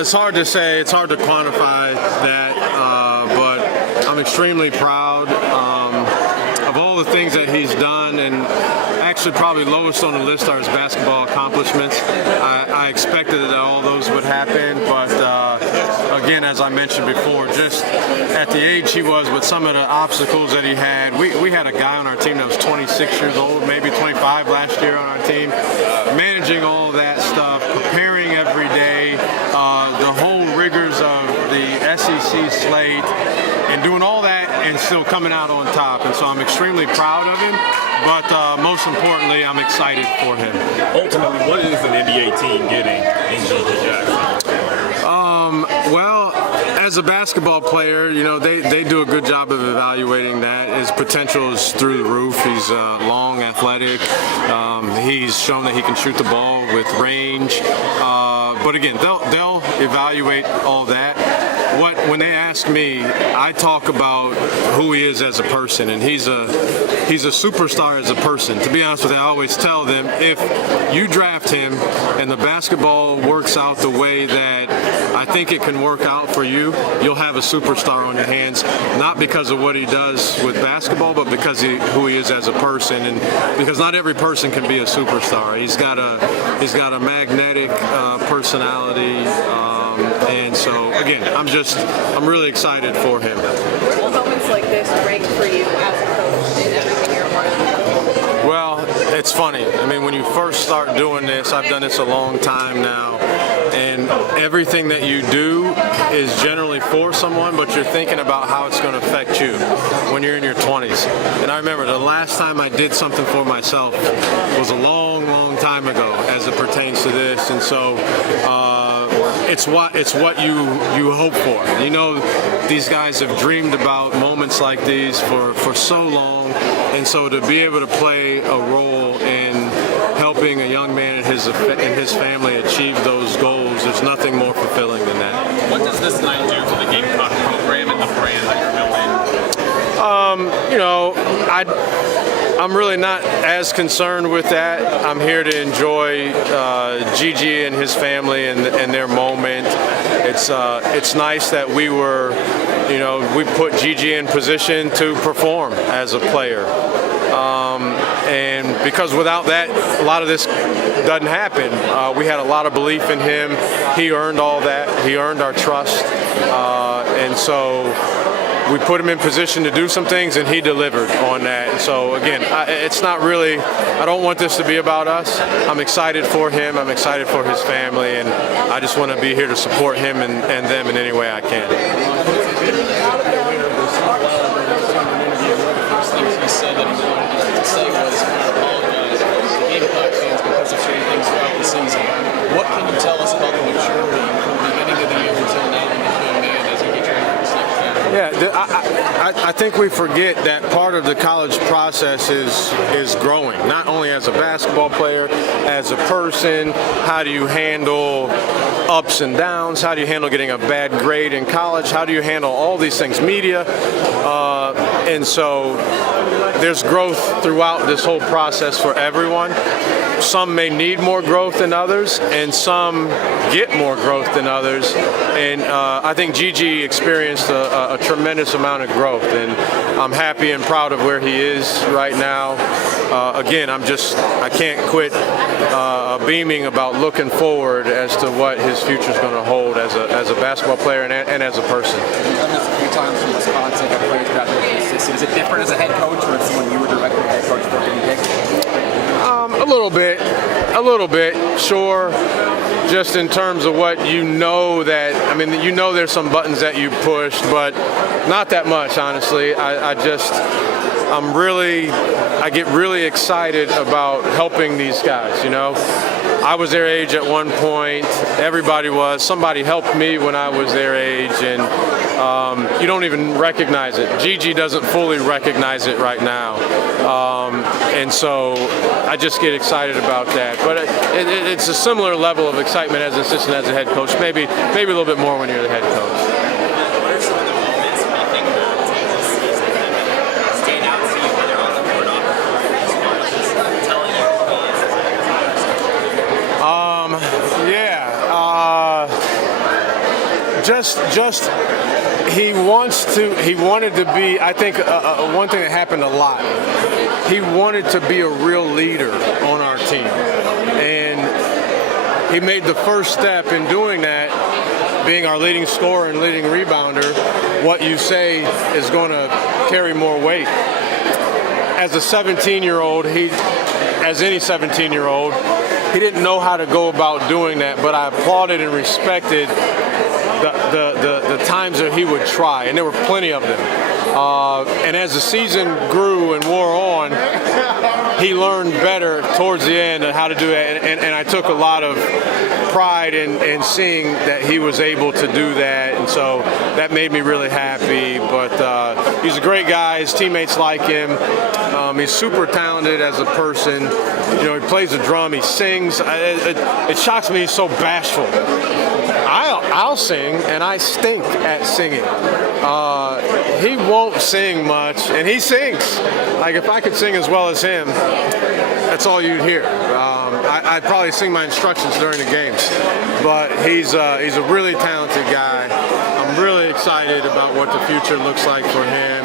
it's hard to say. It's hard to quantify that, but I'm extremely proud of all the things that he's done, and actually probably lowest on the list are his basketball accomplishments. I expected that all those would happen, but again, as I mentioned before, just at the age he was with some of the obstacles that he had, we had a guy on our team that was 26 years old, maybe 25 last year on our team, managing all that stuff, preparing every day, the whole rigors of the SEC slate, and doing all that and still coming out on top. And so I'm extremely proud of him, but most importantly, I'm excited for him. Ultimately, what is an NBA team getting in G.G. Jackson? Well, as a basketball player, you know, they do a good job of evaluating that. His potential is through the roof. He's long, athletic. He's shown that he can shoot the ball with range. But again, they'll evaluate all that. When they ask me, I talk about who he is as a person, and he's a superstar as a person. To be honest with you, I always tell them, if you draft him and the basketball works out the way that I think it can work out for you, you'll have a superstar on your hands, not because of what he does with basketball, but because who he is as a person, and because not every person can be a superstar. He's got a magnetic personality, and so again, I'm really excited for him. Will moments like this rank for you as a coach in everything you're a part of? Well, it's funny. I mean, when you first start doing this, I've done this a long time now, and everything that you do is generally for someone, but you're thinking about how it's going to affect you when you're in your 20s. And I remember the last time I did something for myself was a long, long time ago as it pertains to this, and so it's what you hope for. You know, these guys have dreamed about moments like these for so long, and so to be able to play a role in helping a young man and his family achieve those goals, there's nothing more fulfilling than that. What does this night do for the Gamecock program and the brand that you're building? You know, I'm really not as concerned with that. I'm here to enjoy Gigi and his family and their moment. It's nice that we put Gigi in position to perform as a player. And because without that, a lot of this doesn't happen. We had a lot of belief in him. He earned all that. He earned our trust. And so we put him in position to do some things, and he delivered on that. And so again, it's not really, I don't want this to be about us. I'm excited for him. I'm excited for his family, and I just want to be here to support him and them in any way I can. He said that he wanted to say was apologize to Gamecock fans because of certain things throughout the season. What can you tell us about the maturity from the beginning of the year until now in this young man as he gets ready for this next chapter? Yeah, I think we forget that part of the college process is growing, not only as a basketball player, as a person. How do you handle ups and downs? How do you handle getting a bad grade in college? How do you handle all these things? Media. And so there's growth throughout this whole process for everyone. Some may need more growth than others, and some get more growth than others. And I think Gigi experienced a tremendous amount of growth, and I'm happy and proud of where he is right now. Again, I can't quit beaming about looking forward as to what his future is going to hold as a basketball player and as a person. You've done this a few times from Wisconsin. Is it different as a head coach, or as someone you were directly head coach for getting picked? A little bit, sure. Just in terms of what you know there's some buttons that you pushed, but not that much, honestly. I get really excited about helping these guys, you know. I was their age at one point. Everybody was. Somebody helped me when I was their age, and you don't even recognize it. Gigi doesn't fully recognize it right now. And so I just get excited about that. But it's a similar level of excitement as an assistant, as a head coach. Maybe a little bit more when you're the head coach. What are some of the moments when you think about the team this season that stand out to you, whether on the court or off the court, as far as just telling you who he is as a player? just he wanted to be, I think one thing that happened a lot, he wanted to be a real leader on our team. And he made the first step in doing that, being our leading scorer and leading rebounder. What you say is going to carry more weight. As a 17-year-old, as any 17-year-old, he didn't know how to go about doing that, but I applauded and respected the times that he would try, and there were plenty of them. And as the season grew and wore on, he learned better towards the end on how to do it, and I took a lot of pride in seeing that he was able to do that, and so that made me really happy. But he's a great guy. His teammates like him. He's super talented as a person. You know, he plays the drum. He sings. It shocks me he's so bashful. I'll sing, and I stink at singing. He won't sing much, and he sings. Like, if I could sing as well as him, that's all you'd hear. I'd probably sing my instructions during the games. But he's a really talented guy. I'm really excited about what the future looks like for him.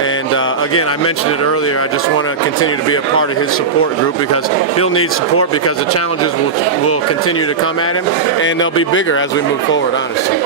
And again, I mentioned it earlier, I just want to continue to be a part of his support group, because he'll need support, because the challenges will continue to come at him, and they'll be bigger as we move forward, honestly.